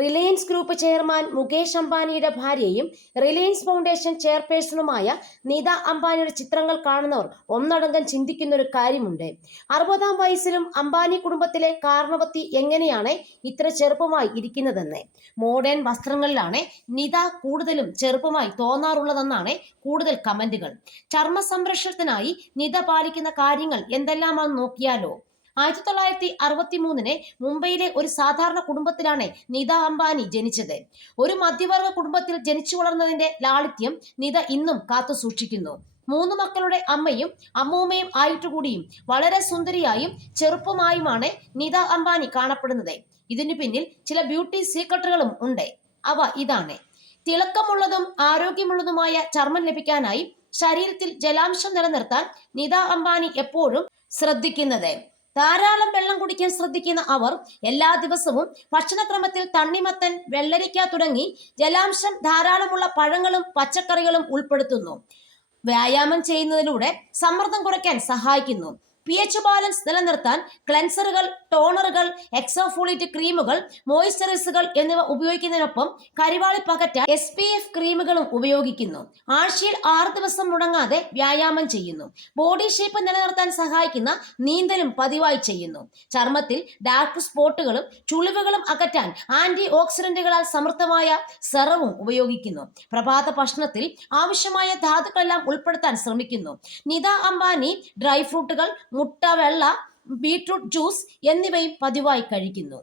Reliance group chairman Mukesh അംബാനിയുടെ ഭാര്യയും Reliance foundation ചെയർപേഴ്സണുമായ Neetha അംബാനിയുടെ ചിത്രങ്ങൾ കാണുന്നവർ ഒന്നടങ്കം ചിന്തിക്കുന്ന ഒരു കാര്യമുണ്ട്. അറുപതാം വയസ്സിലും അംബാനി കുടുംബത്തിലെ കാരണവത്തി എങ്ങനെയാണ് ഇത്ര ചെറുപ്പമായി ഇരിക്കുന്നതെന്ന്? മോഡേൺ വസ്ത്രങ്ങളിലാണ് നിത കൂടുതലും ചെറുപ്പമായി തോന്നാറുള്ളതെന്നാണ് കൂടുതൽ കമന്റുകൾ. ചർമ്മ സംരക്ഷണത്തിനായി നിത പാലിക്കുന്ന കാര്യങ്ങൾ എന്തെല്ലാമാണെന്ന് നോക്കിയാലോ? ആയിരത്തി തൊള്ളായിരത്തി അറുപത്തി മൂന്നിന് മുംബൈയിലെ ഒരു സാധാരണ കുടുംബത്തിലാണ് നിത അംബാനി ജനിച്ചത്. ഒരു മധ്യവർഗ കുടുംബത്തിൽ ജനിച്ചു വളർന്നതിന്റെ ലാളിത്യം നിത ഇന്നും കാത്തു സൂക്ഷിക്കുന്നു. മൂന്ന് മക്കളുടെ അമ്മയും അമ്മൂമ്മയും ആയിട്ടുകൂടിയും വളരെ സുന്ദരിയായും ചെറുപ്പമായുമാണ് നിത അംബാനി കാണപ്പെടുന്നത്. ഇതിനു പിന്നിൽ ചില ബ്യൂട്ടി സീക്രട്ടുകളും ഉണ്ട്. അവ ഇതാണ്. തിളക്കമുള്ളതും ആരോഗ്യമുള്ളതുമായ ചർമ്മം ലഭിക്കാനായി ശരീരത്തിൽ ജലാംശം നിലനിർത്താൻ നിത അംബാനി എപ്പോഴും ശ്രദ്ധിക്കുന്നത്. ധാരാളം വെള്ളം കുടിക്കാൻ ശ്രദ്ധിക്കുന്ന അവർ എല്ലാ ദിവസവും ഭക്ഷണക്രമത്തിൽ തണ്ണിമത്തൻ വെള്ളരിക്ക തുടങ്ങി ജലാംശം ധാരാളമുള്ള പഴങ്ങളും പച്ചക്കറികളും ഉൾപ്പെടുത്തുന്നു. വ്യായാമം ചെയ്യുന്നതിലൂടെ സമ്മർദ്ദം കുറയ്ക്കാൻ സഹായിക്കുന്നു. പി എച്ച് ബാലൻസ് നിലനിർത്താൻ ക്ലെൻസറുകൾ ടോണറുകൾ എക്സോഫോളിറ്റ് ക്രീമുകൾ മോയ്സ്ചറൈസറുകൾ എന്നിവ ഉപയോഗിക്കുന്നതിനൊപ്പം കരിവാളി പകറ്റാൻ എസ് പി എഫ് ക്രീമുകളും ഉപയോഗിക്കുന്നു. ആഴ്ചയിൽ ആറ് ദിവസം മുടങ്ങാതെ വ്യായാമം ചെയ്യുന്നു. ബോഡി ഷേപ്പ് നിലനിർത്താൻ സഹായിക്കുന്ന നീന്തലും പതിവായി ചെയ്യുന്നു. ചർമ്മത്തിൽ ഡാർക്ക് സ്പോട്ടുകളും ചുളിവുകളും അകറ്റാൻ ആന്റി ഓക്സിഡന്റുകളാൽ സമൃദ്ധമായ സെറവും ഉപയോഗിക്കുന്നു. പ്രഭാത ഭക്ഷണത്തിൽ ആവശ്യമായ ധാതുക്കളെല്ലാം ഉൾപ്പെടുത്താൻ ശ്രമിക്കുന്നു. നിത അംബാനി ഡ്രൈ ഫ്രൂട്ടുകൾ മുട്ട വെള്ള ബീട്രൂട്ട് ജ്യൂസ് എന്നിവയും പതിവായി കഴിക്കുന്നു.